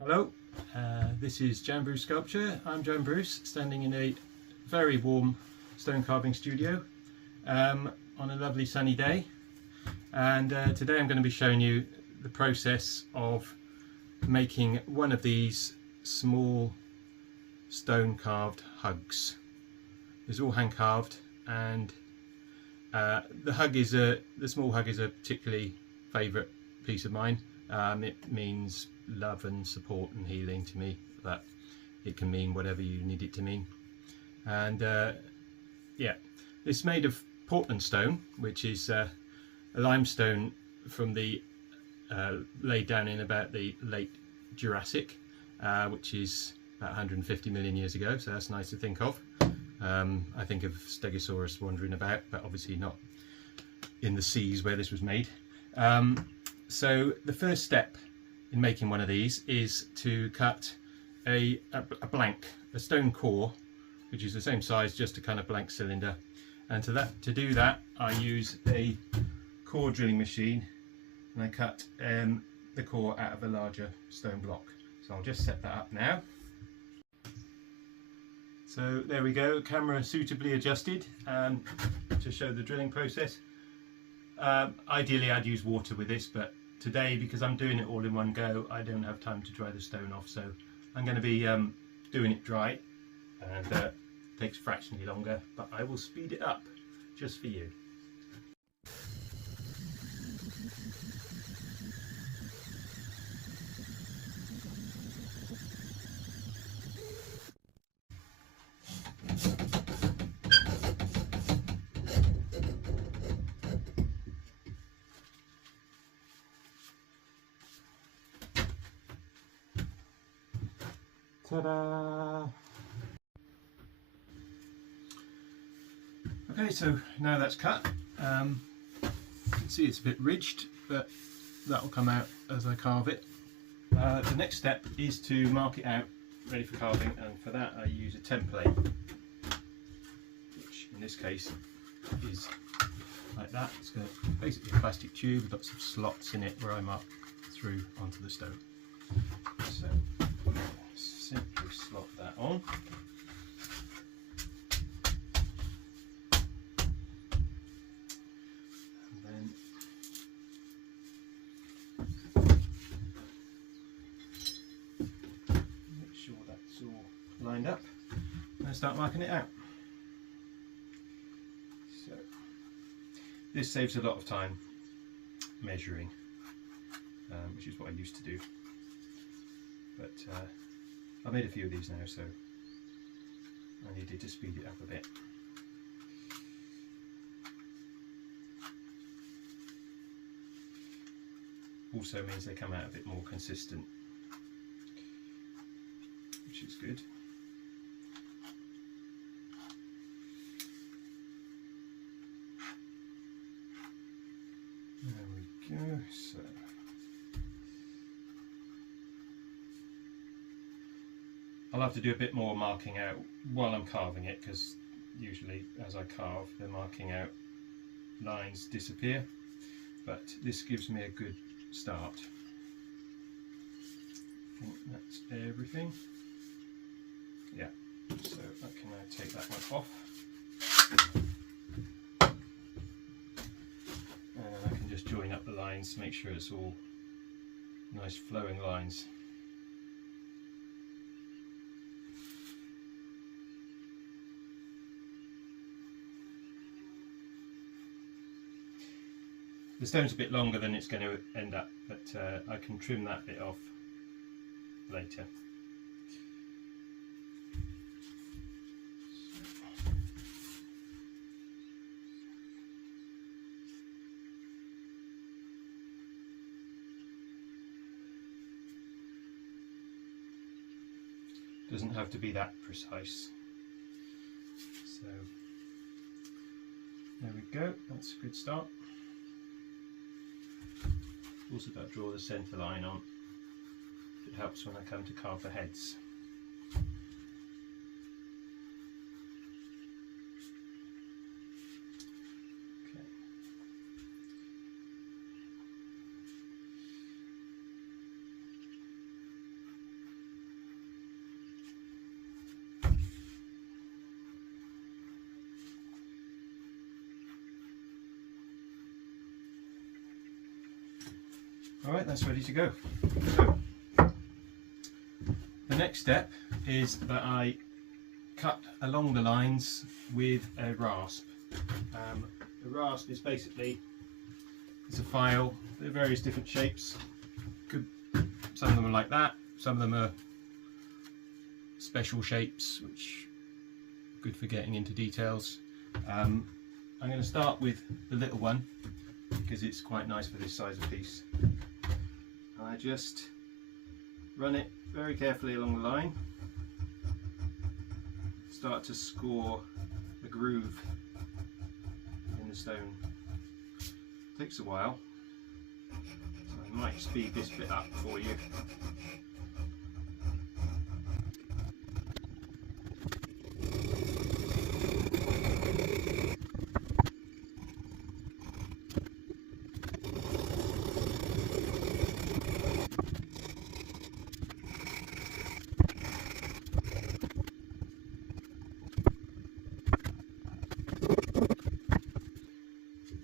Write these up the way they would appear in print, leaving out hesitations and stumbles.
Hello, this is Jan Bruce Sculpture. I'm Jan Bruce, standing in a very warm stone carving studio on a lovely sunny day. And today I'm going to be showing you the process of making one of these small stone carved hugs. It's all hand carved, and the small hug is a particularly favourite piece of mine. It means love and support and healing to me, but it can mean whatever you need it to mean. And yeah, it's made of Portland stone, which is a limestone from the laid down in about the late Jurassic, which is about 150 million years ago, so that's nice to think of. I think of Stegosaurus wandering about, but obviously not in the seas where this was made. So the first step in making one of these is to cut a stone core, which is the same size, just a kind of blank cylinder. And to do that, I use a core drilling machine, and I cut the core out of a larger stone block. So I'll just set that up now. So there we go, camera suitably adjusted to show the drilling process. Ideally I'd use water with this, but today, because I'm doing it all in one go, I don't have time to dry the stone off, so I'm going to be doing it dry, and it takes fractionally longer, but I will speed it up just for you. Ta-da! Okay, so now that's cut. You can see it's a bit ridged, but that will come out as I carve it. The next step is to mark it out, ready for carving, and for that I use a template, which in this case is like that. It's got basically a plastic tube with lots of slots in it where I mark through onto the stone. So simply slot that on. And then make sure that's all lined up and start marking it out. So this saves a lot of time measuring, which is what I used to do. But I made a few of these now, so I needed to speed it up a bit. Also means they come out a bit more consistent, which is good. There we go. So I'll have to do a bit more marking out while I'm carving it, because usually as I carve the marking out lines disappear, but this gives me a good start. I think that's everything. Yeah, so I can now take that one off, and I can just join up the lines to make sure it's all nice flowing lines. The stone's a bit longer than it's going to end up, but I can trim that bit off later. Doesn't have to be that precise. So there we go, that's a good start. Also got to draw the centre line on. It helps when I come to carve the heads. Right, that's ready to go. So, the next step is that I cut along the lines with a rasp. The rasp is basically, it's a file. They're various different shapes. Some of them are like that, some of them are special shapes, which are good for getting into details. I'm going to start with the little one because it's quite nice for this size of piece. I just run it very carefully along the line, start to score a groove in the stone. Takes a while, so I might speed this bit up for you.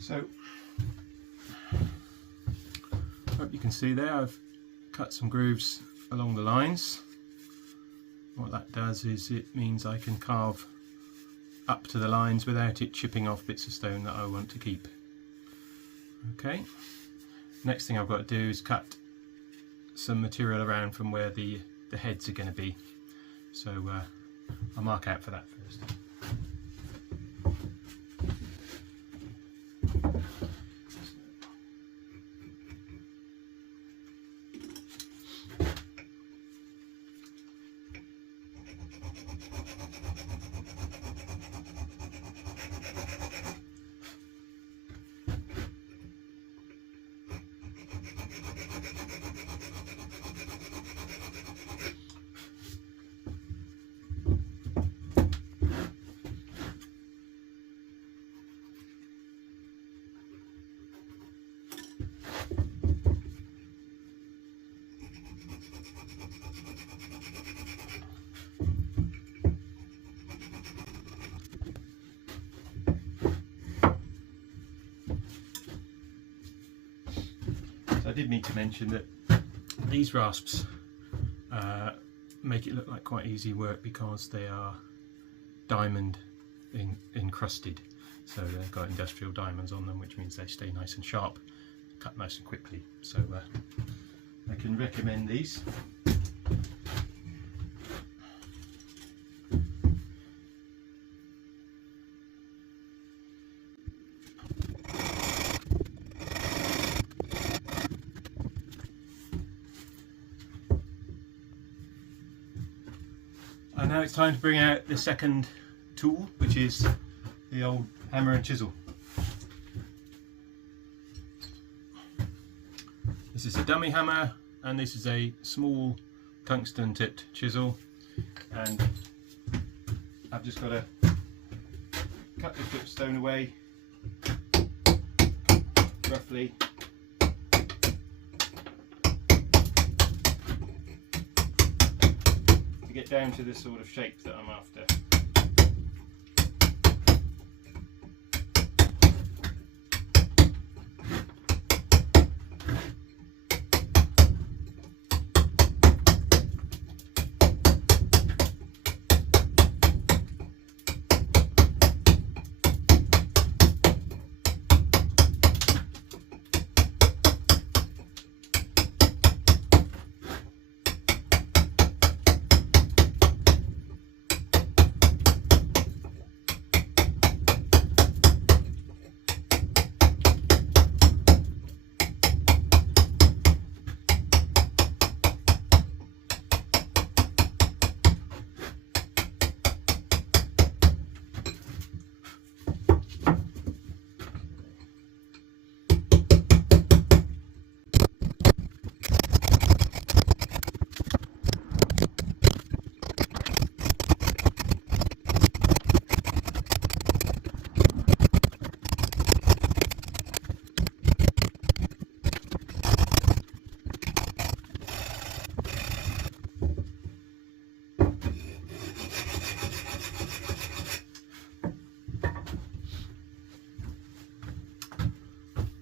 So, hope you can see there, I've cut some grooves along the lines. What that does is it means I can carve up to the lines without it chipping off bits of stone that I want to keep. Okay, next thing I've got to do is cut some material around from where the heads are going to be. So I'll mark out for that first. I did need to mention that these rasps make it look like quite easy work because they are diamond encrusted, so they've got industrial diamonds on them, which means they stay nice and sharp, cut nice and quickly. So I can recommend these. And now it's time to bring out the second tool, which is the old hammer and chisel. This is a dummy hammer and this is a small tungsten tipped chisel, and I've just got to cut the flip stone away roughly. To get down to the sort of shape that I'm after.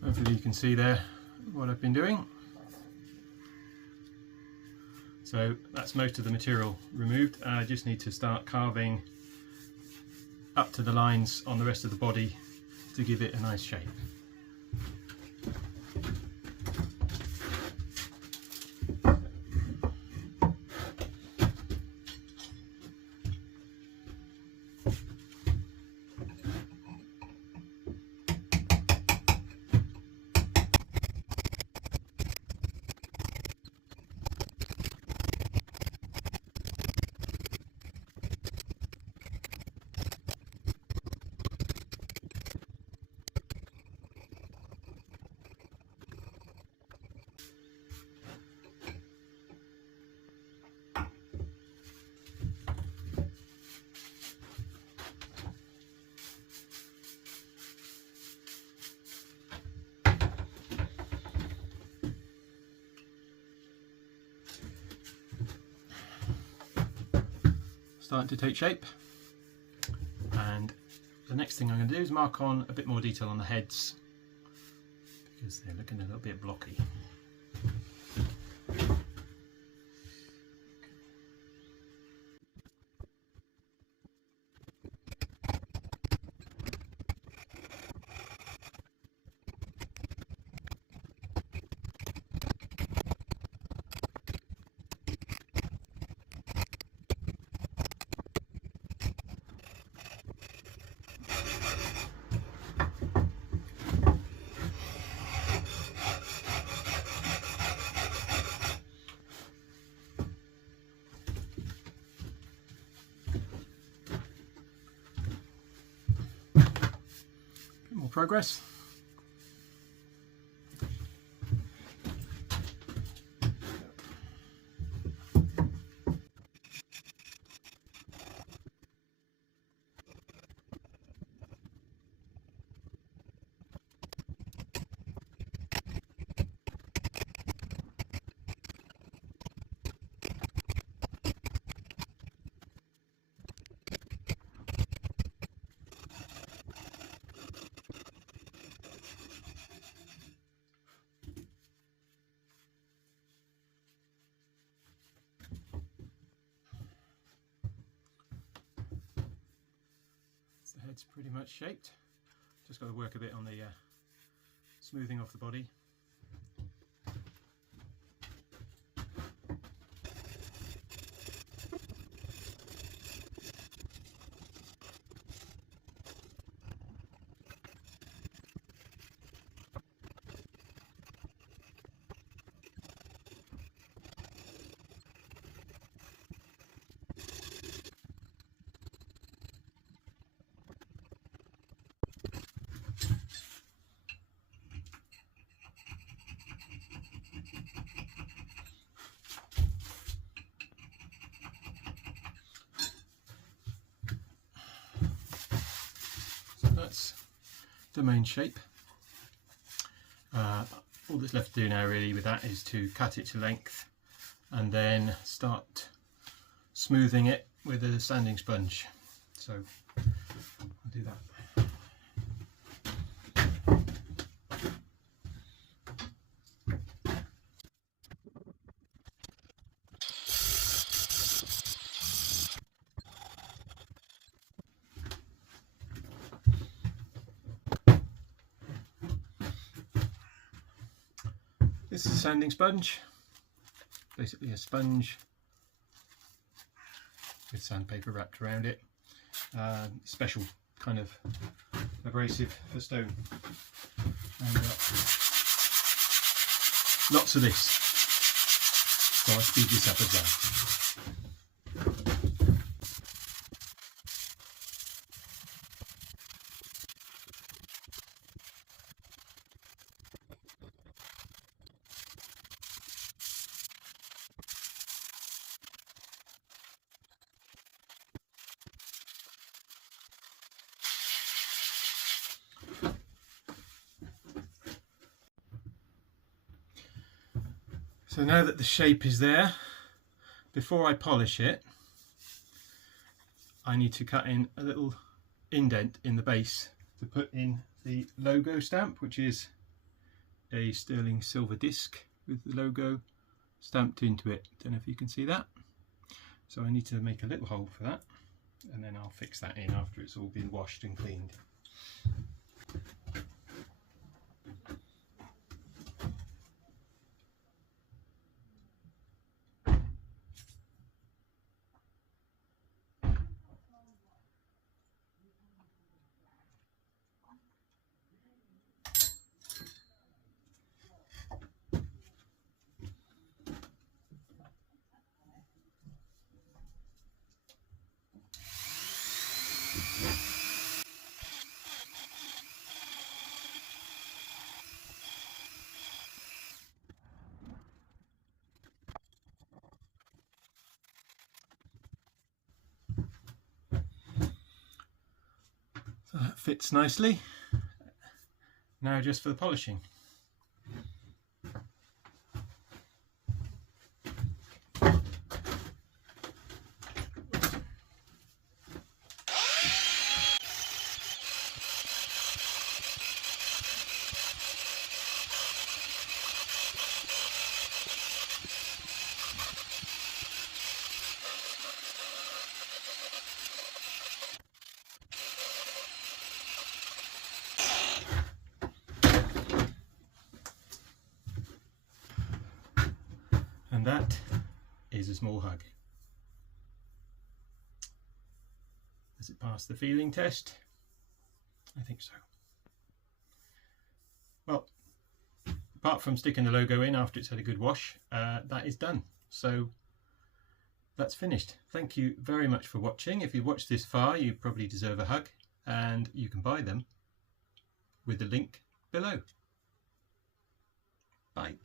Hopefully you can see there what I've been doing. So that's most of the material removed. I just need to start carving up to the lines on the rest of the body to give it a nice shape. Starting to take shape, and the next thing I'm going to do is mark on a bit more detail on the heads because they're looking a little bit blocky. More progress. The head's pretty much shaped. Just got to work a bit on the smoothing off the body. That's the main shape. All that's left to do now really with that is to cut it to length and then start smoothing it with a sanding sponge. So I'll do that. This is a sanding sponge, basically a sponge with sandpaper wrapped around it. Special kind of abrasive for stone. And lots of this, so I'll speed this up as well. So now that the shape is there, before I polish it, I need to cut in a little indent in the base to put in the logo stamp, which is a sterling silver disc with the logo stamped into it. Don't know if you can see that. So I need to make a little hole for that, and then I'll fix that in after it's all been washed and cleaned. So that fits nicely. Now just for the polishing. And that is a small hug. Does it pass the feeling test? I think so. Well, apart from sticking the logo in after it's had a good wash, that is done. So that's finished. Thank you very much for watching. If you've watched this far, you probably deserve a hug, and you can buy them with the link below. Bye.